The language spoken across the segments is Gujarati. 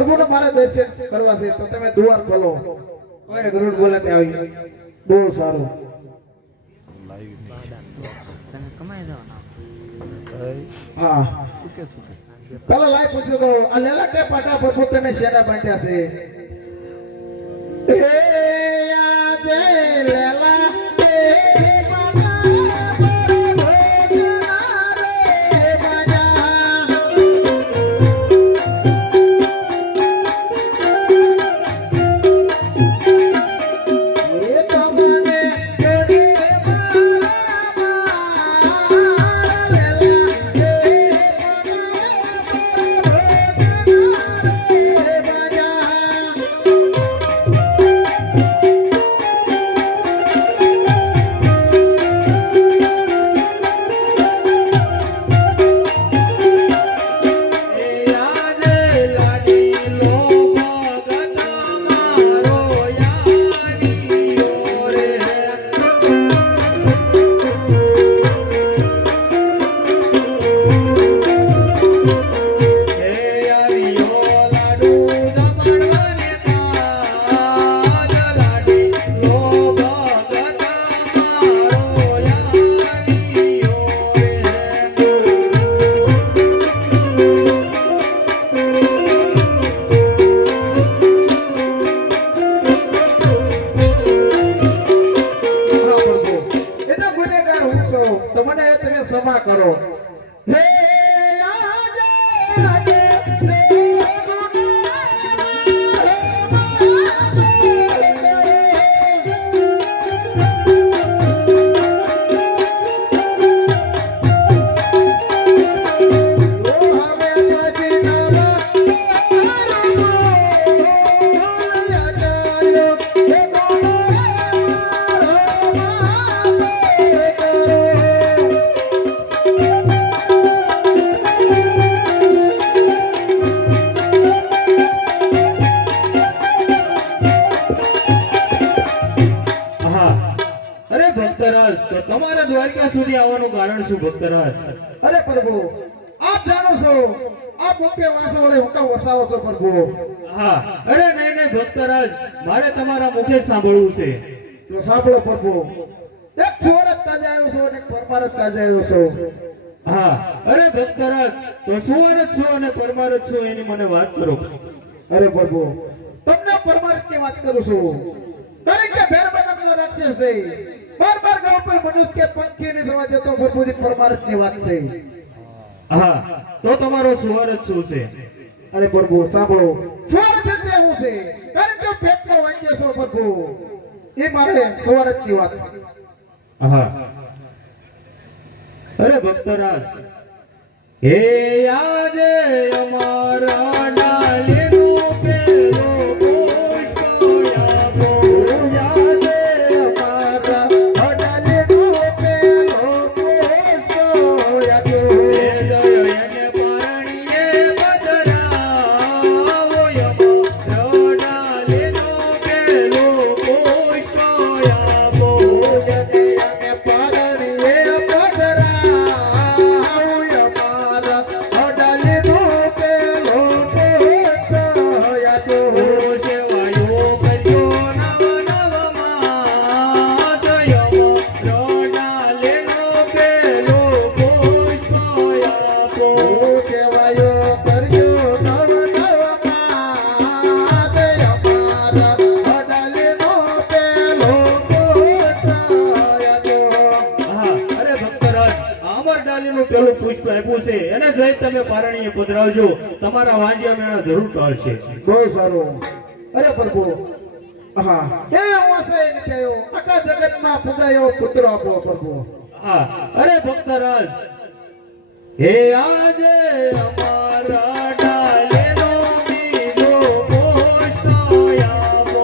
પ્રભુને મારે દર્શન કરવા છે તો તમે દ્વાર ખોલો. કોઈને ગરુડ બોલાતે આવી. બહુ સારું. હા પેલા લાઈ પૂછ્યું તો આ લેલા કે પાટા પ્રભુ તમે શેના બાંધ્યા છે? હે આજે લેલા ક્ષમા કરો. હે આજે તમારા દ્વારકા સુધી આવવાનું કારણ શું ભક્તરાજ? અરે પ્રભુ આપ જાણો છો આપ મુખ્ય વાસો વડે હુકમ વસાવો છો પ્રભુ. હા અરે નહીં નહીં ભક્તરાજ, મારે તમારા મુખે સાંભળવું છે. તો સાંભળો પ્રભુ. એક સુરત તાજે આવ્યો છો અને એક પરમાર તાજે આવ્યો છો. હા અરે ભક્તરાજ, તો સુવર છો અને પરમાર છો એની મને વાત કરો. અરે પ્રભુ તમને પરમાર ની વાત કરું છું. દરેક કે ભેર બનાવનો રાક્ષસ છે. બાર ગાંવ પર મનુષ્ય કે પંખી ને જવા દેતો પ્રભુજી પરમારથ ની વાત છે. હા તો તમારો સુવરત શું છે? અરે પ્રભુ સાંભળો. સુવરત એટલે શું છે? કારણ કે પેટનો વાંજ્ય છો પ્રભુ, એ મારે સુવરત ની વાત. હા અરે ભક્તરાજ, હે આજે અમારા ડાલીનું પેલો પુષ્પ આપો. પેલું પુષ્પ આપ્યું છે એને જઈ તમે પારણીએ પધરાવજો. તમારા વાંજિયા મેળા જરૂર ટાળશે. બહુ સારું. અરે પ્રભુ હા એ વાસે નથી આવ્યો. આખા જગતમાં પુગાયો પુત્ર આપો પ્રભુ. હા અરે ભક્તરાજ, હે આજે અમારા ડાલેનો બીજો પુષ્પ આપો.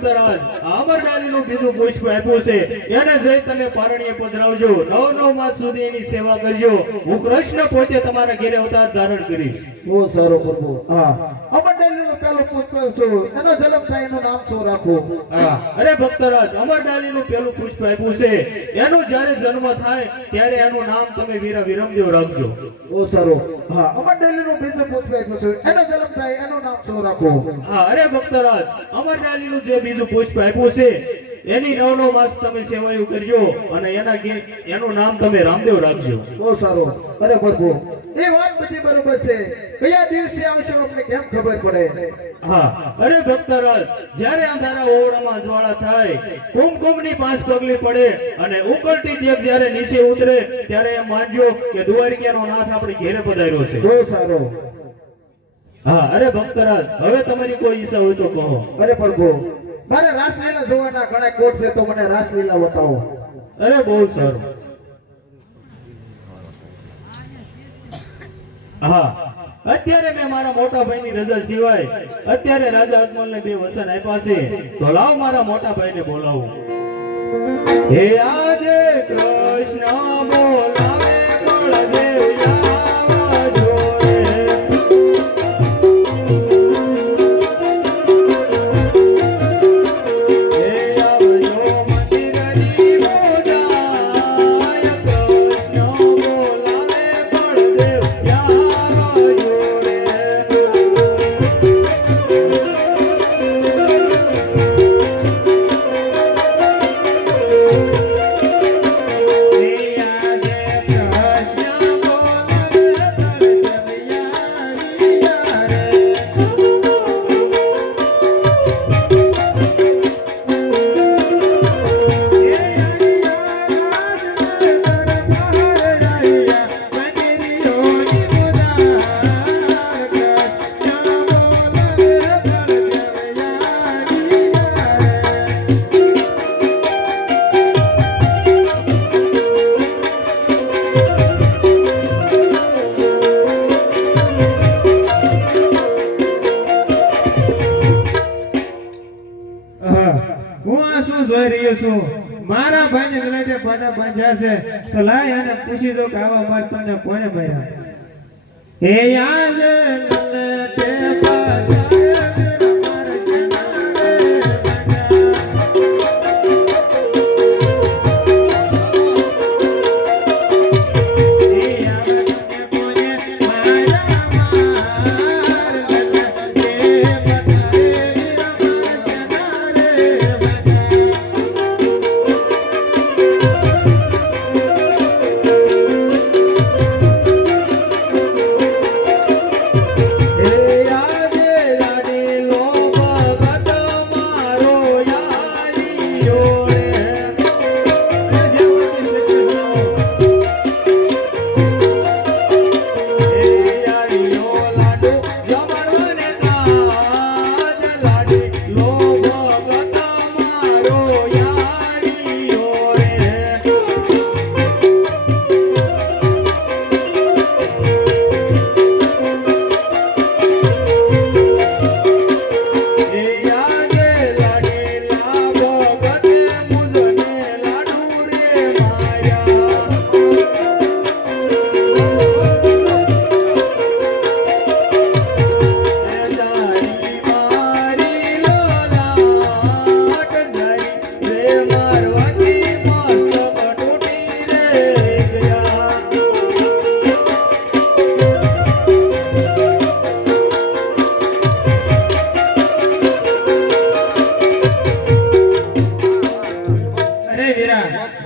ભક્તરાજ અમરડાલીનું બીજું પુષ્પ આપ્યું છે એને જઈ તમે પારણીએ પધરાવજો 9 માસ સુધી એની સેવા કરજો હું કૃષ્ણ પોતે તમારા ઘેરે અવતાર ધારણ કરીશ બહુ સારું પ્રભુ હા અમરડાલીનું પહેલું પુષ્પ છું એનો જન્મ થાય એનું નામ શું રાખવું હા અરે ભક્તરાજ અમરડાલીનું પહેલું પુષ્પ આપ્યું છે એનો જ્યારે જન્મ થાય ત્યારે એનું નામ તમે વીરા વિરમદેવ રાખજો બહુ સારું હા અમરડાલીનું બીજું પુષ્પ આપ્યું છું એનો જન્મ થાય એનું નામ શું રાખવું હા અરે ભક્તરાજ અમરડાલીનું જે બીજું પુષ્પ આપ્યું છે એની 9 માસ તમે સેવાયું કરજો અને એનું નામ તમે રામદેવ રાખજો બહુ સારું અરે પ્રભુ એ વાત બધી બરોબર છે કયા દિવસે આવશે આપણે કેમ ખબર પડે હા અરે ભક્તરાજ જ્યારે અંધારા ઓરડામાં અજવાળા થાય કુમકુમની 5 પગલી પડે અને ઉકળતી દેગ જ્યારે નીચે ઉતરે ત્યારે એમ માનજો કે દ્વારિકાનો નાથ આપણે ઘેરે પધાર્યો છે બહુ સારું હા અરે ભક્તરાજ હવે તમારી કોઈ ઈચ્છા હોય તો કહો અરે પ્રભુ મારે રાસલીલા જોવાના ઘણા કોટ છે તો મને રાસલીલા બતાવો અરે બહુ સારું હા અત્યારે મેં મારા મોટા ભાઈની રજા સિવાય અત્યારે રાજા અજમલને 2 વસન આપ્યા છે તો લાવ મારા મોટા ભાઈને બોલાવું હે આજે કૃષ્ણ બોલાવે બળદેવ આવજો રે હે આવજો મંદિરની મોજાય કૃષ્ણ બોલાવે બળદેવ આવજો રે હું આ શું જોઈ રહ્યો છું મારા ભાઈને ગલાટે પાટા બાંધ્યા છે તો લાય અને પૂછી દો કે આવા માર તને કોને માર્યા હે યાદ ગલાટે પાટા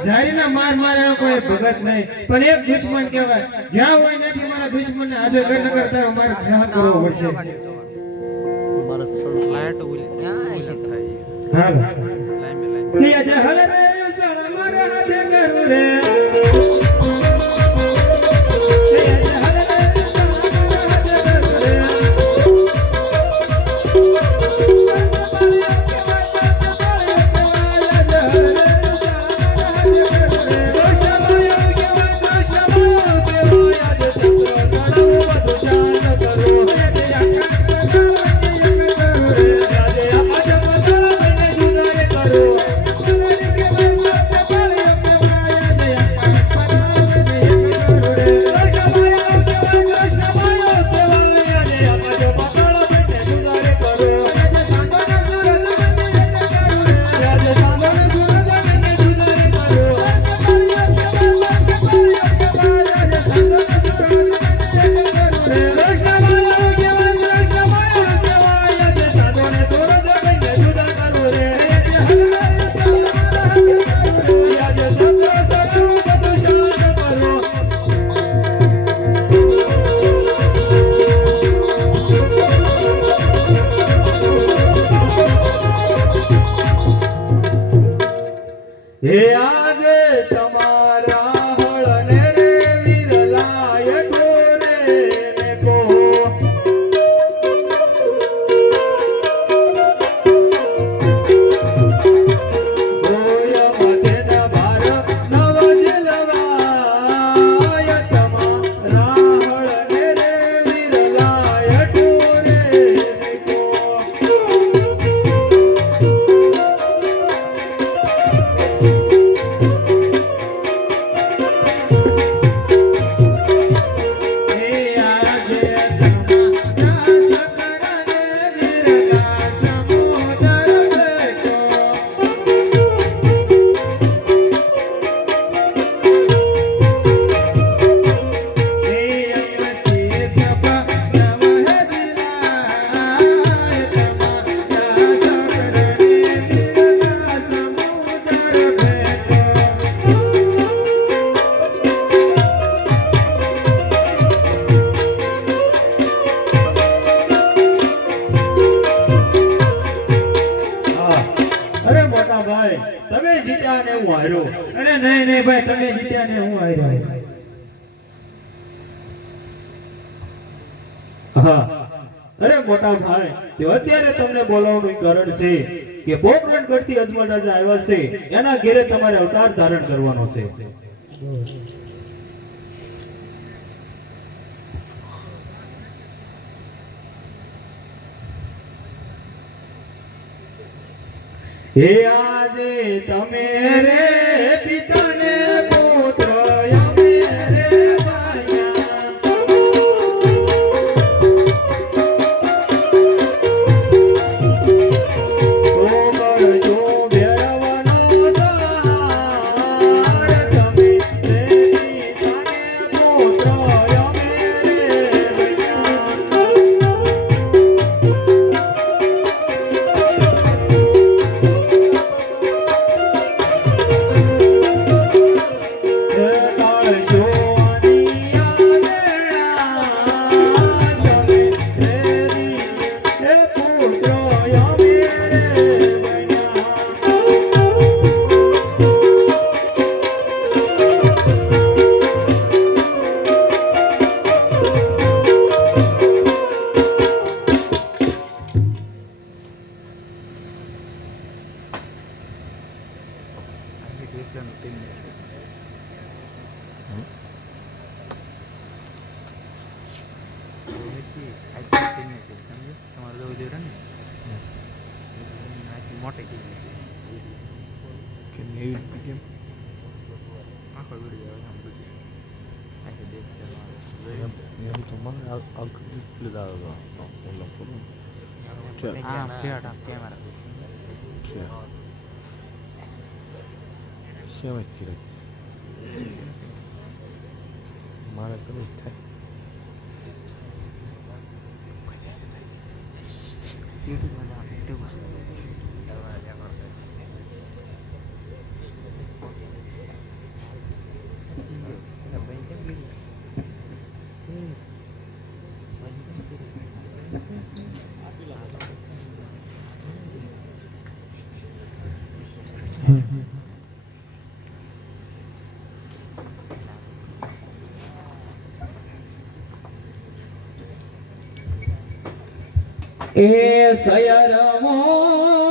જારીના માર મારેનો કોઈ ભગત નહીં પણ એક દુશ્મન કહેવાય જ્યાં હોય નથી મારા દુશ્મનને હાજર કર નકર તારો મારે સહન કરવો પડશે હાલ લે આજે હલ રે સળ મારા હાથે કરું રે રાધે આકાશ મંગળ હે આજે તમારા હળને રે વિરલાય ઢોરે ને કો ગોય મધેના ભાર નવ જલવાય તમારા હળને રે વિરલાય ઢોરે ને કો અરે મોટા ભાઈ તમે જીત્યા ને હું હાર્યો. અરે નહીં નહીં ભાઈ, તમે જીત્યા ને હું હાર્યો. હા અરે મોટા ભાઈ તે અત્યારે તમને બોલાવવાનું કારણ છે કે પોકરણ કરતી અજમલ રાજા આવ્યા છે, એના ઘેરે તમારે અવતાર ધારણ કરવાનો છે. હે આજે તમે રે પિતાને પુત્ર અમે રે ભાયા કરજો ભેરવનો સહાર તમે રે પિતાને પુત્ર અમે રે ભાયા મારે કરું થાય એ સયર મો